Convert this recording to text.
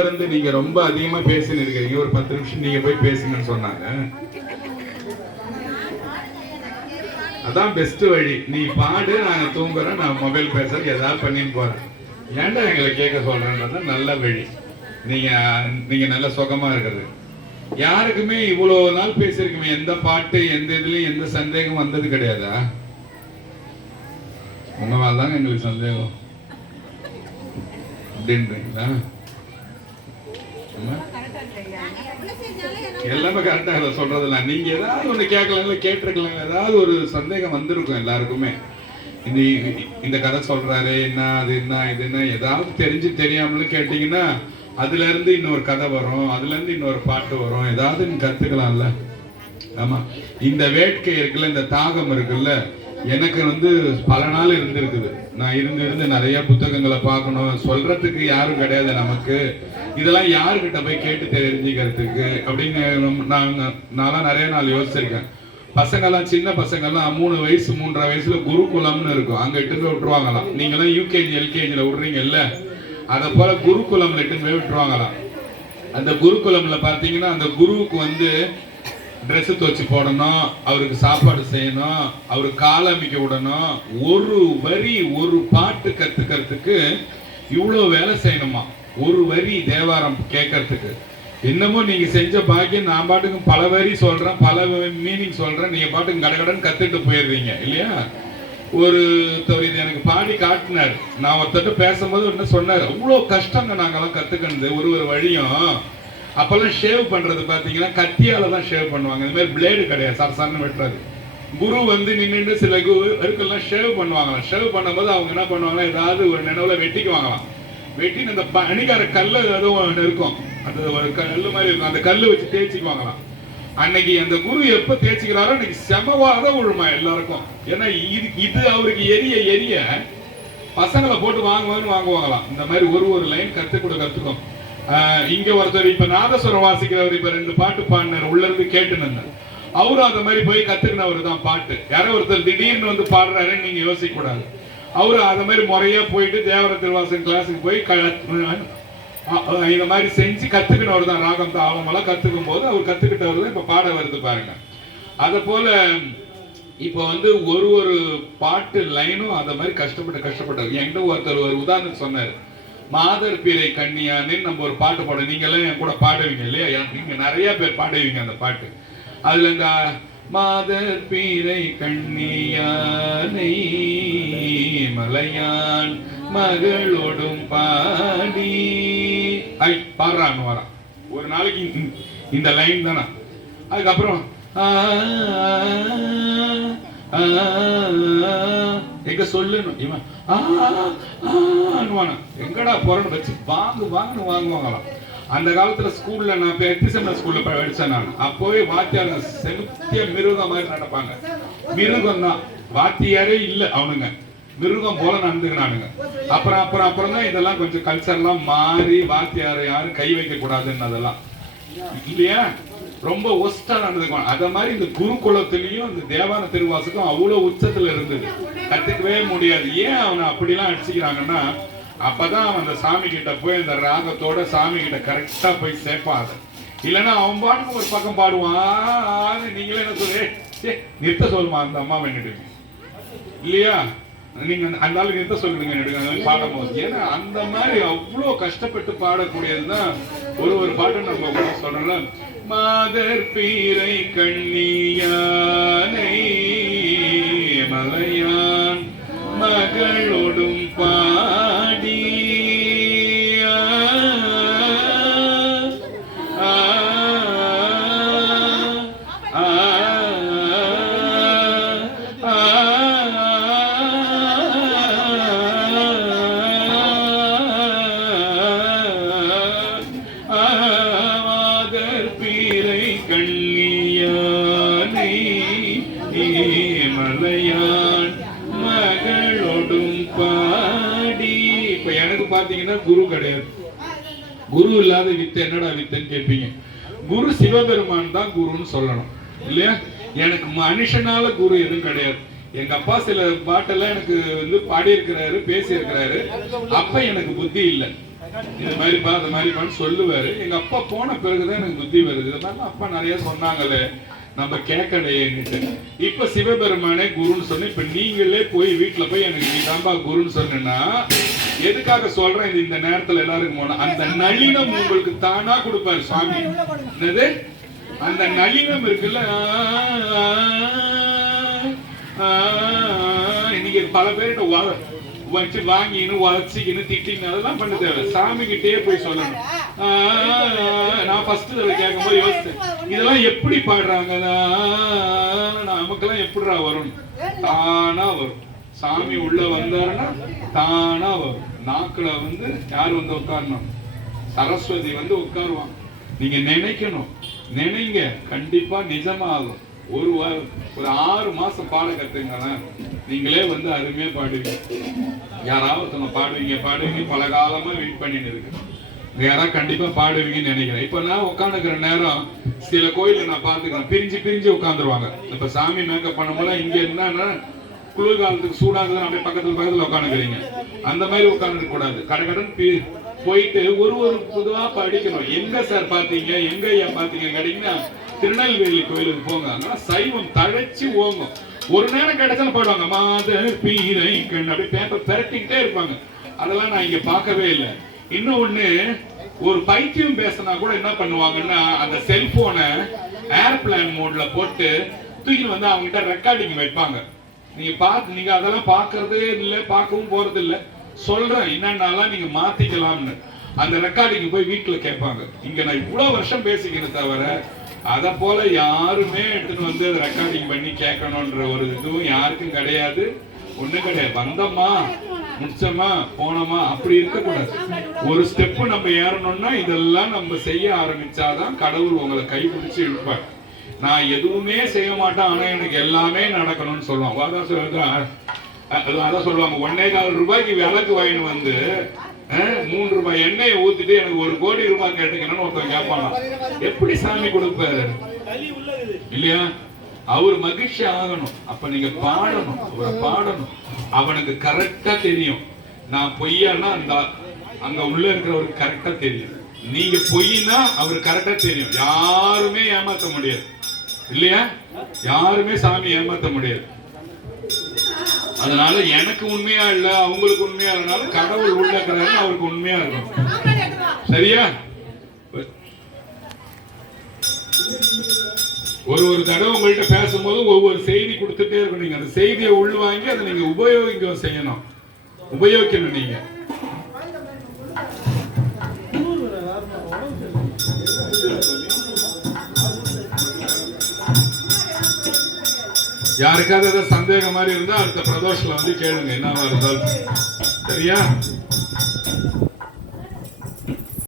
இருந்து நீங்க ரொம்ப அதிகமா பேசின்னு ஒரு பத்து நிமிஷம் நீங்க போய் பேசுங்கன்னு சொன்னாங்க. அதான் பெஸ்ட் வழி. நீ பாடு நாங்க தூங்குறோம் நான் மொபைல் பேசுறேன் ஏதாவது பண்ணின்னு போறேன். ஏன்டா எங்களை கேட்க சொல்றேன்றது நல்ல வழி. நீங்க நீங்க நல்ல சுகமா இருக்கிறது. யாருக்குமே இவ்வளவு நாள் பேசியிருக்குமே எந்த பாட்டு எந்த இதுலயும் எந்த சந்தேகம் வந்தது கிடையாதா? உங்க மேல தாங்க எங்களுக்கு சந்தேகம். அப்படின்றீங்களா? எல்லாமே கரெக்டா இதை சொல்றதில்ல. நீங்க ஏதாவது ஒன்று கேட்கலாம் கேட்டிருக்கலாம் ஏதாவது ஒரு சந்தேகம் வந்திருக்கும் எல்லாருக்குமே. இந்த இந்த கதை சொல்றாரு என்ன அது என்ன இது என்ன ஏதாவது தெரிஞ்சு தெரியாமலும் கேட்டீங்கன்னா அதுல இருந்து இன்னொரு கதை வரும் அதுல இருந்து இன்னொரு பாட்டு வரும். ஏதாவது நீங்க கத்துக்கலாம்ல? ஆமா. இந்த வேட்கை இருக்குல்ல இந்த தாகம் இருக்குல்ல எனக்கு வந்து பல நாள் இருந்திருக்குது. நான் இருந்து இருந்து நிறைய புத்தகங்களை பார்க்கணும். சொல்றதுக்கு யாரும் கிடையாது நமக்கு. இதெல்லாம் யாருக்கிட்ட போய் கேட்டு தெரிஞ்சுக்கிறதுக்கு அப்படின்னு நம்ம- நாங்க நான்லாம் நிறைய நாள் யோசிச்சிருக்கேன். பசங்கெல்லாம் சின்ன பசங்கெல்லாம் மூணு வயசு மூன்றரை வயசுல குருகுலம்னு இருக்கும். அங்க எட்டு போய் விட்டுருவாங்களாம். நீங்களாம் யூகேஜி எல்கேஜில விடுறீங்கல்ல? அதை போல குருகுலம்ல எட்டு போய் விட்டுருவாங்களாம். அந்த குருகுலம்ல பாத்தீங்கன்னா அந்த குருவுக்கு வந்து ட்ரெஸ்ஸு துவச்சி போடணும் அவருக்கு சாப்பாடு செய்யணும் அவருக்கு கால் அமைக்க விடணும். ஒரு வரி ஒரு பாட்டு கத்துக்கிறதுக்கு இவ்வளோ வேலை செய்யணுமா? ஒரு வரி தேவாரம் கேட்கறதுக்கு. இன்னமும் நீங்க செஞ்ச பாக்கியம் நான் பாட்டுக்கு பல வரி சொல்றேன் பல மீனிங் சொல்றேன். நீங்க பாட்டுக்கு கடகடன் கத்துட்டு போயிடுறீங்க இல்லையா? ஒரு இது எனக்கு பாடி காட்டினார். நான் ஒருத்தட்ட பேசும்போது என்ன சொன்னார் அவ்வளோ கஷ்டங்க நாங்கெல்லாம் கத்துக்கினது ஒரு ஒரு வழியும். அப்பெல்லாம் ஷேவ் பண்றது பாத்தீங்கன்னா கத்தியால தான் ஷேவ் பண்ணுவாங்க. இந்த மாதிரி பிளேடு கிடையாது சரசரன்னு வெட்டுறது. குரு வந்து நின்றுட்டு சில குருக்கெல்லாம் ஷேவ் பண்ணுவாங்களாம். ஷேவ் பண்ணும்போது அவங்க என்ன பண்ணுவாங்கன்னா ஏதாவது ஒரு நினைவுல வெட்டிக்குவாங்களாம். வெட்டின இந்த அணிகார கல்லு ஏதோ ஒன்று இருக்கும். அந்த ஒரு கல்லு மாதிரி இருக்கும். அந்த கல்லு வச்சு தேய்ச்சிக்குவாங்களாம். அன்னைக்கு அந்த குரு எப்ப தேய்ச்சிக்கிறாரோ அன்னைக்கு செமவாதான் உழுமா எல்லாருக்கும். ஏன்னா இது இது அவருக்கு எரிய எரிய பசங்களை போட்டு வாங்குவான்னு வாங்குவாங்களாம். இந்த மாதிரி ஒரு ஒரு லைன் கத்து கூட கத்துக்கும். இங்க ஒருத்தர் இப்ப நாதஸ்வரம் வாசிக்கிறவர் இப்ப ரெண்டு பாட்டு பாடினார். உள்ள இருந்து கேட்டு அவரும் அந்த மாதிரி போய் கத்துக்கினவர் தான் பாட்டு. யாரோ ஒருத்தர் திடீர்னு வந்து பாடுறாருன்னு நீங்க யோசிக்க கூடாது அவரு அந்த மாதிரி முறையா போயிட்டு தேவர திருவாசன் கிளாஸுக்கு போய் க- இந்த மாதிரி செஞ்சு கத்துக்கினவர் தான் ராகம் தாளம் எல்லாம் கத்துக்கும் போது அவர் கத்துக்கிட்டவர் தான் இப்ப பாட வருது பாருங்க. அதை போல இப்போ வந்து ஒரு ஒரு பாட்டு லைனும் அந்த மாதிரி கஷ்டப்பட்டு கஷ்டப்பட்டார் என்கிட்ட ஒருத்தர் ஒரு உதாரணம் சொன்னார். மாதர் பீரை கண்ணியான்னு நம்ம ஒரு பாட்டு பாட நீங்க எல்லாம் என் கூட பாடுவீங்க இல்லையா? நீங்க நிறைய பேர் பாடுவீங்க அந்த பாட்டு. அதுல இந்த மாதர் பீரை கண்ணியானை மலையான் மகளோடும் பாடி ஐ பாடுறான்னு வரா ஒரு நாளைக்கு இந்த- லைன் தானே அதுக்கப்புறம் ஆ, ஆ, எங்க சொல்லணும் இவன் ஆ, ஆ எங்கடா போறன்னு வச்சு வாங்கு வாங்கன்னு வாங்குவாங்களாம் அந்த காலத்துல ஸ்கூல்ல நான் எத்திசம்ல ஸ்கூல்ல படிச்சேன் நான். அப்போவே வாத்தியாருங்க செலுத்திய மிருகம் மாதிரி நடப்பாங்க. மிருகம் தான். வாத்தியாரே இல்லை அவனுங்க. மிருகம் போல நடந்துக்கிறானுங்க. அப்புறம் அப்புறம் அப்புறம் தான் இதெல்லாம் கொஞ்சம் கல்ச்சர்லாம் மாறி வாத்தியாரை யாரும் கை வைக்க கூடாதுன்னு அதெல்லாம். இல்லையா? ரொம்ப ஒஸ்டா நடந்துக்குவான் அத மாதிரி இந்த குருகுலத்திலையும் இந்த தேவான திருவாசுக்கும் அவ்வளவு உச்சத்துல இருந்தது. கத்துக்கவே முடியாது. ஏன் அவனை அப்படிலாம் அடிச்சுக்கிறாங்கன்னா அப்பதான் அவன் அந்த சாமி கிட்ட போய் அந்த ராகத்தோட சாமி கிட்ட கரெக்டா போய் சேர்ப்பான் இல்லைன்னா அவன் பாட்டுக்கு ஒரு பக்கம் பாடுவான். நீங்களே என்ன சொல்லு? நிறுத்த சொல்லுமா அந்த அம்மா வேண்டிட்டு இல்லையா? நீங்க அந்த ஆளு நிறுத்த சொல்லுங்க நெடுங்க பாடும் போது ஏன்னா அந்த மாதிரி அவ்வளோ கஷ்டப்பட்டு பாடக்கூடியதுதான் ஒரு ஒரு பாட்டு நம்ம சொல்றோம்ல மாதர் பீரை கண்ணியானை மலையா மகளோடும் பாடி. இப்ப எனக்கு பாத்தீங்கன்னா குரு கிடையாது. குரு இல்லாத வித்தை என்னடா வித்தைன்னு கேட்பீங்க. குரு சிவபெருமான் தான் குருன்னு சொல்லணும். இல்லையா? எனக்கு மனுஷனால குரு எதுவும் கிடையாது. எங்க அப்பா சில பாட்டெல்லாம் எனக்கு வந்து பாடி இருக்கிறாரு பேசி இருக்கிறாரு அப்ப எனக்கு புத்தி இல்லை. இது அந்த மாதிரி பான்னு சொல்லுவாரு. எங்க அப்பா போன பிறகுதான் எனக்கு புத்தி வருது. இது அப்பா நிறைய சொன்னாங்களே. நம்ம கேட்கலையேன்னுட்டு இப்ப சிவபெருமானே குருன்னு சொன்ன இப்ப நீங்களே போய் வீட்டுல போய் எனக்கு நீ தான்பா குருன்னு சொன்னா எதுக்காக சொல்றேன் இது இந்த நேரத்துல எல்லாருக்கும் போனா? அந்த நளினம் உங்களுக்கு தானா கொடுப்பாரு சுவாமி என்னது? அந்த நளினம் இருக்குல்ல இன்னைக்கு பல பேர்கிட்ட வச்சு வாங்கின்னு வச்சுக்கின்னு திட்டின்னு அதெல்லாம் பண்ண தேவை சாமி கிட்டே போய் சொல்லணும். நான் ஃபர்ஸ்ட் தடவை கேட்கும்போது யோசிச்சேன். இதெல்லாம் எப்படி பாடுறாங்கன்னா நமக்கெல்லாம் எப்படிடா வரும்? தானா வரும். சாமி உள்ள வந்தாருன்னா தானா வரும். நாக்குல வந்து யார் வந்து உட்காரணும்? சரஸ்வதி வந்து உட்காருவான். நீங்க நினைக்கணும். நினைங்க. கண்டிப்பா நிஜமாகும். ஒரு வாரம் ஒரு ஆறு மாசம் பாட கத்துங்களேன் நீங்களே வந்து அருமையா பாடுவீங்க. யாராவது ஒருத்தவங்க பாடுவீங்க பாடுவீங்க பல காலமா வெயிட் பண்ணிட்டு இருக்கு. யாராவது கண்டிப்பா பாடுவீங்கன்னு நினைக்கிறேன். இப்ப நான் உட்காந்துக்கிற நேரம் சில கோயில்ல நான் பாத்துக்கிறேன் பிரிஞ்சு பிரிஞ்சு உட்காந்துருவாங்க. இப்ப சாமி மேக்கப் பண்ணும்போது இங்க என்னன்னா குளிர்காலத்துக்கு சூடாகுது அப்படியே பக்கத்துல பக்கத்துல உட்காந்துக்கிறீங்க. அந்த மாதிரி உட்காந்துக்க கூடாது. கடகடன் பி- போயிட்டு ஒரு ஒரு பொதுவா படிக்கணும். எங்க சார் பாத்தீங்க எங்க ஐயா பாத்தீங்க கேட்டீங்கன்னா திருநெல்வேலி கோயிலுக்கு போங்க அங்க சைவம் தழைச்சு ஓங்கும். ஒரு நேரம் கிடைச்சாலும் பாடுவாங்க மாத பீரை கண் அப்படி பேப்பர் பெரட்டிக்கிட்டே இருப்பாங்க. அதெல்லாம் நான் இங்க பார்க்கவே இல்லை. இன்னும் ஒண்ணு ஒரு பைத்தியம் பேசினா கூட என்ன பண்ணுவாங்கன்னா அந்த செல்போனை ஏர்பிளான் மோட்ல போட்டு தூக்கி வந்து அவங்ககிட்ட ரெக்கார்டிங் வைப்பாங்க. நீங்க பார்த்து நீங்க அதெல்லாம் பார்க்கறதே இல்லை பார்க்கவும் போறது இல்லை. சொல்றேன் என்னன்னாலாம் நீங்க மாத்திக்கலாம்னு. அந்த ரெக்கார்டிங் போய் வீட்டில் கேட்பாங்க. இங்க நான் இவ்வளவு வருஷம் பேசிக்கிறேன் தவிர அதை போல யாருமே எடுத்துன்னு வந்து ரெக்கார்டிங் பண்ணி கேட்கணுன்ற ஒரு இதுவும் யாருக்கும் கிடையாது. ஒண்ணும் கிடையாது. வந்தோமா? முடிச்சோமா? போனோமா? அப்படி இருக்கக்கூடாது. ஒரு ஸ்டெப்பு நம்ம ஏறணும்னா இதெல்லாம் நம்ம செய்ய ஆரம்பிச்சாதான் கடவுள் உங்களை கைப்பிடிச்சு இழுப்பார். நான் எதுவுமே செய்ய மாட்டேன் ஆனா எனக்கு எல்லாமே நடக்கணும்னு சொல்லுவான். அதான் சொல்லுவாங்க சொல்லுவாங்க ஒன்னே கால் ரூபாய்க்கு விளக்கு வாங்கின்னு வந்து மூன்று ரூபாய் எண்ணெயை ஊத்திட்டு எனக்கு ஒரு கோடி ரூபாய் கேட்டுக்கணும்னு ஒருத்தன் கேட்பானா? எப்படி சாமி கொடுப்பாரு? இல்லையா? அவர் மகிழ்ச்சி ஆகணும். அப்ப நீங்க பாடணும். அவரை பாடணும். அவனுக்கு கரெக்டா தெரியும். நான் பொய்யானா அந்த அங்க உள்ள இருக்கிறவருக்கு கரெக்டா தெரியும். நீங்க பொய்னா அவர் கரெக்டா தெரியும். யாருமே ஏமாத்த முடியாது. இல்லையா? யாருமே சாமி ஏமாத்த முடியாது. அதனால எனக்கு உண்மையா இல்ல அவங்களுக்கு உண்மையா இல்லைனாலும் கடவுள் உள்ள அவருக்கு உண்மையா இருக்கும். சரியா? ஒரு ஒரு தடவை உங்கள்கிட்ட பேசும்போது ஒவ்வொரு செய்தி கொடுத்துட்டே இருக்கணும். நீங்க அந்த செய்தியை உள்வாங்கி அதை நீங்க உபயோகிக்க செய்யணும். உபயோகிக்கணும் நீங்க. யாருக்காவது ஏதாவது சந்தேகம் மாதிரி இருந்தா அடுத்த பிரதோஷத்துல வந்து கேளுங்க என்னவா இருந்தாலும். சரியா?